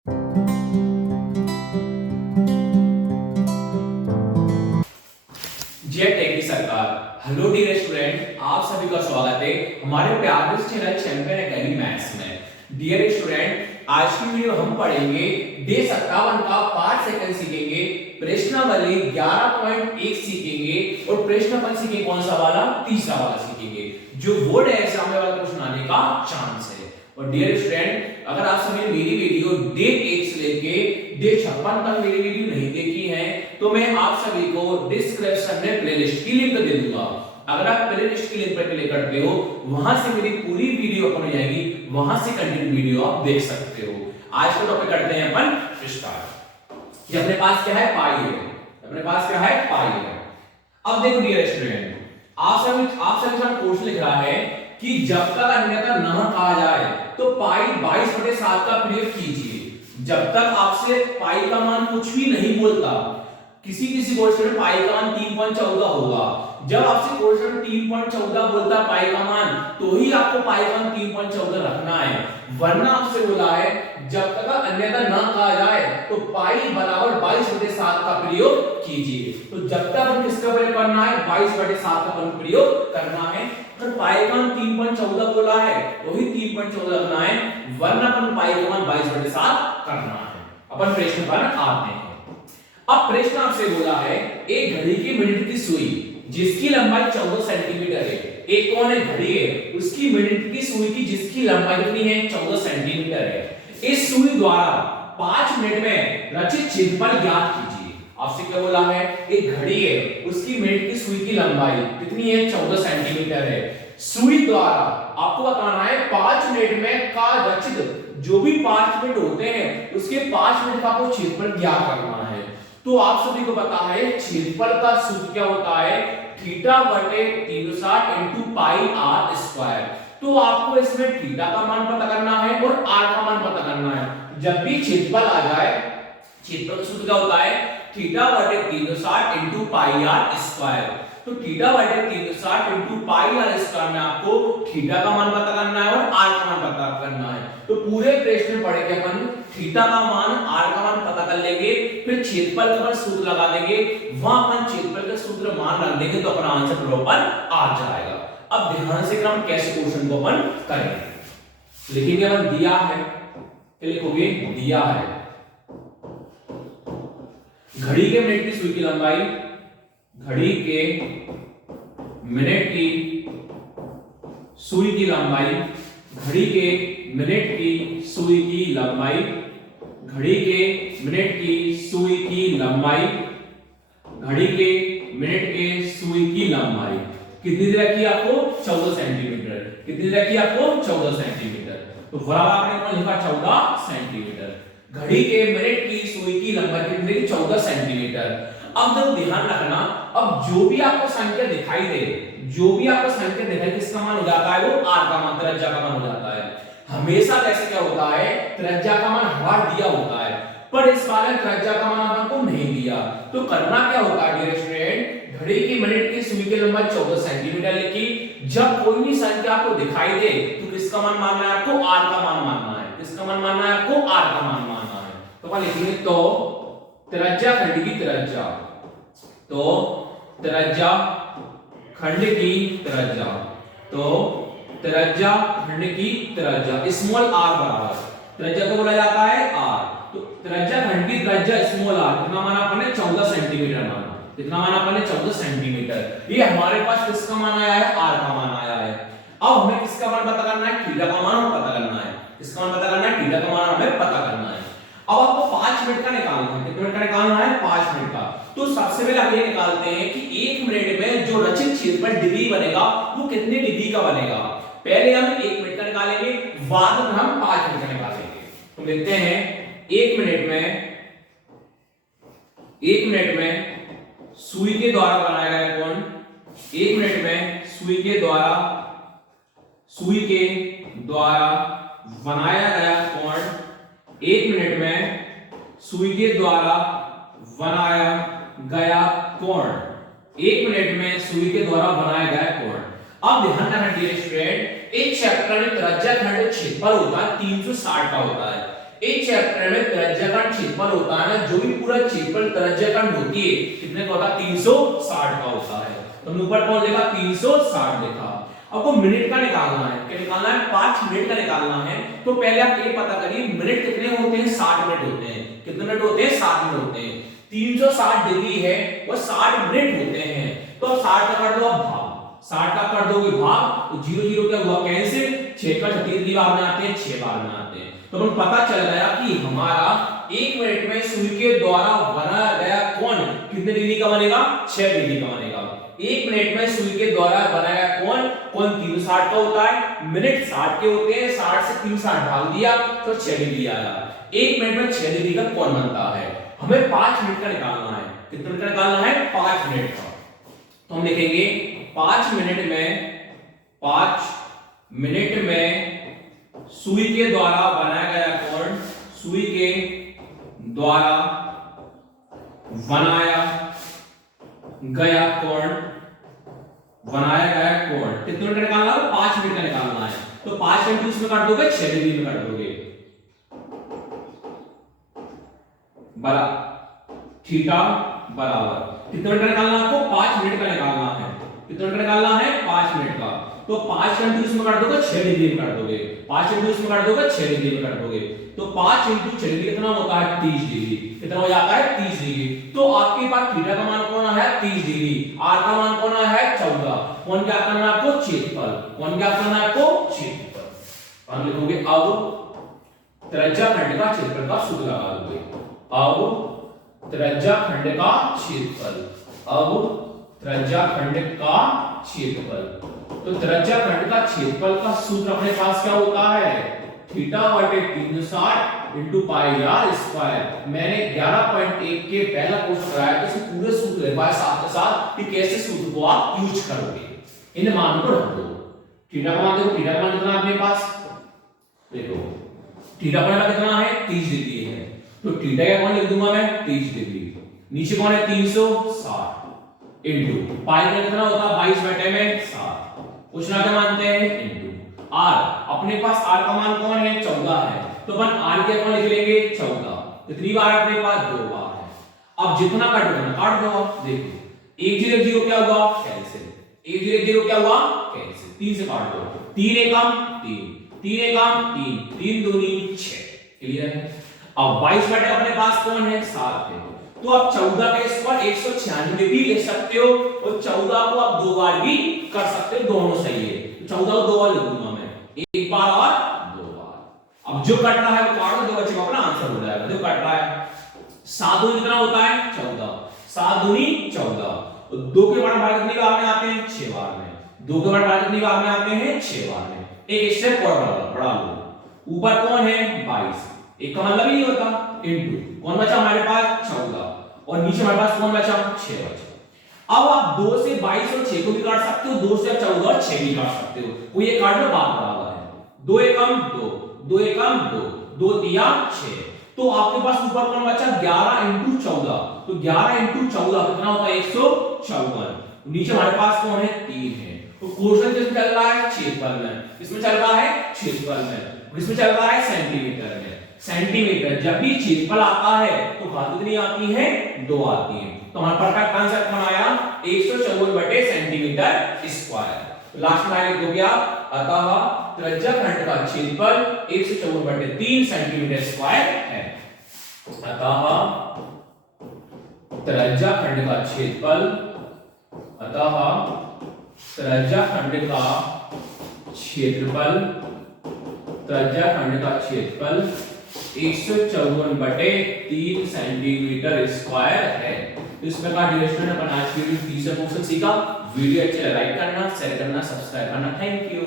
जय टेक सरकार। Hello dear student, आप सभी का स्वागत है हमारे प्यारे चैनल चैंपियन एकेडमी मैथ्स में। डियर स्टूडेंट, आज की वीडियो हम पढ़ेंगे डे 57 का पार्ट सेकंड सीखेंगे, प्रश्नावली 11.1 सीखेंगे और प्रश्नपत्र सीखेंगे कौन सा वाला, तीसरा वाला सीखेंगे जो बोर्ड एग्जाम में वाला क्वेश्चन आने का चांस है। और डियर स्टूडेंट, अगर आप सभी ने मेरी वीडियो डे 1 से लेके डे 56 तक मेरी वीडियो नहीं देखी है तो मैं आप सभी को डिस्क्रिप्शन में प्लेलिस्ट की लिंक दे दूंगा। अगर आप प्लेलिस्ट की लिंक पर क्लिक करते हो वहां से मेरी पूरी वीडियो ओपन हो जाएगी, वहां से कंटिन्यू वीडियो आप देख सकते हो। आज का टॉपिक करते हैं अपन स्टार्ट। ये अपने पास क्या है, पाई है। अपने पास क्या है, पाई है। अब देखो डियर स्टूडेंट, आप सभी क्वेश्चन लिख रहा है कि जब तक अन्यथा न कहा जाए तो पाई 22/7 का प्रयोग कीजिए। जब तक आपसे पाई का मान कुछ भी नहीं बोलता, किसी क्वेश्चन में पाई का मान 3.14 होगा। जब आपसे क्वेश्चन 3.14 बोलता है पाई का मान, तो ही आपको पाई का मान 3.14 रखना है। वरना आपसे बोला है जब तक अन्यथा न कहा जाए तो पाई बराबर 22/7 का प्रयोग कीजिए। तो जब तक हम किसका प्रयोग करना है, 22/7 का प्रयोग करना है। अगर पाई का मान 3.14 बोला है तो ही 3.14 रखना है, वरना अपन पाई का मान 22/7 करना है। अपन प्रश्न पर आते हैं। अब प्रश्न आपसे बोला है एक घड़ी की मिनट की सुई जिसकी लंबाई 14 सेंटीमीटर है। एक कौन है, घड़ी है, उसकी मिनट की सुई की जिसकी लंबाई कितनी है, 14 सेंटीमीटर है। इस सुई द्वारा 5 मिनट में रचित क्षेत्रफल ज्ञात कीजिए। आपसे क्या बोला है, एक घड़ी है, उसकी मिनट की सुई की लंबाई कितनी है, 14 सेंटीमीटर है। सुई द्वारा आपको बताना है 5 मिनट में का रचित, जो भी 5 मिनट होते हैं उसके 5 मिनट का आपको क्षेत्रफल ज्ञात करना है। तो आप सभी को पता है क्षेत्रफल का सूत्र क्या होता है, थीटा बटे 360 इनटू पाई आर स्क्वायर। तो आपको इसमें थीटा का मान पता करना है और आर का मान पता करना है। जब भी क्षेत्रफल आ जाए, क्षेत्रफल का सूत्र क्या होता है, थीटा बटे 360 इनटू पाई आर स्क्वायर। तो थीटा बटे 360 इनटू पाई आर स्क्वायर में आपको थीटा का मान पता करना है और आर का मान पता करना है। तो पूरे प्रश्न में पढ़ेंगे अपन थीटा का मान, आर का मान पता कर लेंगे, फिर क्षेत्रफल का सूत्र लगा देंगे, वहां अपन क्षेत्रफल का सूत्र मान रख देंगे तो अपना आंसर प्रॉपर आ जाएगा। अब ध्यान से हम कैसे क्वेश्चन को अपन करेंगे, लिखेंगे अपन दिया है, क्या लिखोगे, दिया है घड़ी के मिनट की सुई की लंबाई, घड़ी के मिनट की सुई की लंबाई, घड़ी के मिनट की सुई की लंबाई, घड़ी के मिनट की सुई की लंबाई, घड़ी के मिनट के सुई की लंबाई कितनी दी रखी आपको, 14 सेंटीमीटर। कितनी दी रखी आपको, 14 सेंटीमीटर। तो बराबर आपने लिखा 14 सेंटीमीटर। घड़ी के मिनट की सुई की लंबाई कितनी, 14 सेंटीमीटर। अब जब ध्यान रखना, अब जो भी आपको संख्या दिखाई दे, जो भी आपको संख्या दिखाई, किसका मान हो जाता है, वो आर का मान, त्रिज्या का मान हो जाता है। हमेशा कैसे क्या होता है, त्रिज्या का मान हर दिया होता है, पर इस बार में त्रिज्या का मान आपको नहीं दिया। तो करना क्या होता है डियर स्टूडेंट, घड़ी की मिनट की सुई की लंबाई 14 सेंटीमीटर लिखी। जब कोई भी संख्या आपको दिखाई दे तो किसका मान मानना है, आपको आर का मान मानना है। किसका मान मानना है, आपको आर का मान मानना है। तो क्या लिखेंगे, तो त्रिज्या खंड की त्रिज्या, तो त्रिज्या खंड की त्रिज्या, तो त्रिज्या खंड की त्रिज्या स्मॉल आर बराबर, त्रिज्या को बोला जाता है आर। तो त्रिज्या खंड की त्रिज्या स्मॉल आर कितना माना अपन ने, 14 सेंटीमीटर माना। कितना माना अपन ने, 14 सेंटीमीटर। ये हमारे पास किसका मान आया है, आर का मान आया है। अब हमें किसका मान पता करना है, थीटा का मान पता करना है। किसका मान पता करना है, थीटा का मान हमें पता करना है। अब आपको 5 मिनट का निकालना है। कितने मिनट का निकालना है, 5 मिनट का। तो सबसे पहले आप ये निकालते हैं कि 1 मिनट में जो रचित क्षेत्रफल डिग्री बनेगा वो कितने डिग्री का बनेगा। पहले हम 1 मिनट का निकालेंगे, बाद में हम 5 मिनट का निकालेंगे। तो देखते हैं 1 मिनट में सुई के द्वारा बनाया गया कोण, 1 मिनट में सुई के द्वारा बनाया गया कोण, 1 मिनट में सुई के द्वारा बनाया गया कोण, 1 मिनट में सुई के द्वारा बनाया गया कोण। अब ध्यान रखना डियर स्टूडेंट, एक चैप्टर में त्रिज्या खंड क्षेत्रफल होता है 360 का होता है। इस चैप्टर में त्रिज्याखंड क्षेत्रफल होता है ना, जो भी पूरा क्षेत्रफल त्रिज्याखंड होती है कितने का होता है 360 का होता है। तो हमने ऊपर कौन देखा 360 देखा। अब को मिनट का निकालना है, क्या निकालना है 5 मिनट का निकालना है। तो पहले आप ये पता करिए मिनट कितने होते हैं 60 मिनट होते हैं। कितने मिनट होते हैं 60 मिनट होते हैं। 360 डिग्री है वो 60 मिनट होते हैं। तो 60 का कर दो अब भाग, 60 का कर दोगे भाग तो 0 0 क्या हुआ कैंसिल, 6 का 36 डिग्री बार में आते हैं 6 बार में आते हैं। तो हमें पता चल गया कि हमारा 1 मिनट में सुई के द्वारा बनाया गया कोण कितने डिग्री का बनेगा 6 डिग्री का बनेगा। 1 मिनट में सुई के द्वारा बनाया कोण 360 का होता है, मिनट 60 के होते हैं, 60 से 360 भाग दिया तो 6 डिग्री आया। 1 मिनट में 6 डिग्री का कोण बनता है। हमें 5 मिनट का निकालना है। कितने मिनट का निकालना है 5 मिनट का। तो हम लिखेंगे 5 मिनट में सुई के द्वारा बनाया गया कोण, सुई के द्वारा बनाया गया कोण कितने मिनट का निकालना है 5 मिनट का निकालना है। तो 5 मिनट इसमें काट दोगे 6 डिग्री में काट दोगे थीटा बराबर कितने मिनट का निकालना है आपको 5 मिनट का निकालना है। कितने मिनट का निकालना है 5 मिनट का। तो 5 इंटू इसमें काट दोगे 6 डिग्री में काट दोगे, 5 इंटू इसमें काट दोगे 6 डिग्री में काट दोगे। तो 5 इंटू 6 डिग्री कितना होता है 30 डिग्री। कितना हो जाता है 30 डिग्री। तो आपके पास थीटा का मान कौन है 30 डिग्री, आर का मान कौन है 14। कौन क्या करना है आपको क्षेत्रफल, कौन क्या करना है आपको क्षेत्रफल। हम लिखोगे अब त्रिज्याखंड का क्षेत्रफल का सूत्र लगा दोगे। अब त्रिज्याखंड का क्षेत्रफल, अब त्रिज्याखंड का क्षेत्रफल। तो त्रिज्याखंड का क्षेत्रफल का सूत्र अपने पास क्या होता है थीटा बटे 360 इंटू पाई आर स्क्वायर। मैंने 11.1 के पहला क्वेश्चन कराया, तो इसके पूरे सूत्र है पास साथ साथ कि कैसे सूत्र को आप यूज करोगे। इन मान को रख दो। थीटा का मान देखो, थीटा का मान कितना है अपने पास देखो, थीटा का मान कितना है 30 डिग्री है। तो थीटा का मान लिख दूंगा मैं 30 डिग्री। नीचे कौन है 360 इंटू पाई का कितना होता है 22 बटे में 7। पूछना क्या मानते हैं इंटू आर। अपने पास आर का मान कौन है 14 है। तो अपन आर के मान लिख लेंगे 14। कितनी बार अपने पास 2 बार है। अब जितना काट उतना काट दो। देखो 1 0 0 क्या हुआ कैंसिल, 1 0 0 क्या हुआ कैंसिल, 3 से काट दो, 3 एकम 3, 3 एकम 3, 3 दूनी 6। क्लियर है। अब 22 बटे अपने पास कौन है 7 है। तो आप 14 का स्क्वायर 196 भी ले सकते हो और 14 को आप 2 बार भी कर सकते हो, दोनों सही है। तो 14 को 2 बार लिख दूंगा मैं, 1 बार और 2 बार। अब जो कट रहा है वो काट दो, बच्चे को अपना आंसर हो जाएगा। जो कट रहा है 7 दूनी कितना होता है 14, 7 दूनी 14। 2 के बड़ा भाग कितनी बार में आते हैं 6 बार में। 2 के बड़ा भाग कितनी बार में आते हैं 6 बार में। एक स्टेप और बढ़ा लो। ऊपर कौन है 22, एक का मतलब ही होता इनटू कौन बचा हमारे पास 14 और नीचे हमारे पास कौन बचा 6 बचा। अब आप 2 से 22 और 6 को भी काट सकते हो, 2 से 14 और 6 भी काट सकते हो। वो ये काट लो बात बराबर है। 2 एकम 2, 2 एकम 2, 2 दिया 6। तो आपके पास ऊपर कौन बचा 11 इंटू 14। तो 11 इंटू 14 कितना होता है 154। नीचे हमारे पास कौन है 3 है। तो क्वेश्चन किसमें चल रहा है क्षेत्रफल में, इसमें चल रहा है क्षेत्रफल में, इसमें चल रहा है सेंटीमीटर में। सेंटीमीटर जब भी क्षेत्रफल आता है तो घात कितनी आती है 2 आती है। तो हमारा परफेक्ट आंसर कौन आया 154 बटे सेंटीमीटर स्क्वायर। लास्ट में लिख दोगे आप अतः त्रिज्याखंड का क्षेत्रफल 154 बटे 3 सेंटीमीटर स्क्वायर है। अतः त्रिज्याखंड का क्षेत्रफल, अतः त्रिज्याखंड का क्षेत्रफल, त्रिज्याखंड का क्षेत्रफल 154 बटे 3 सेंटीमीटर स्क्वायर है। तो इस प्रकार डियर स्टूडेंट अपन आज की वीडियो तीसरा क्वेश्चन सीखा। वीडियो अच्छे लगा लाइक करना, शेयर करना, सब्सक्राइब करना। Thank you.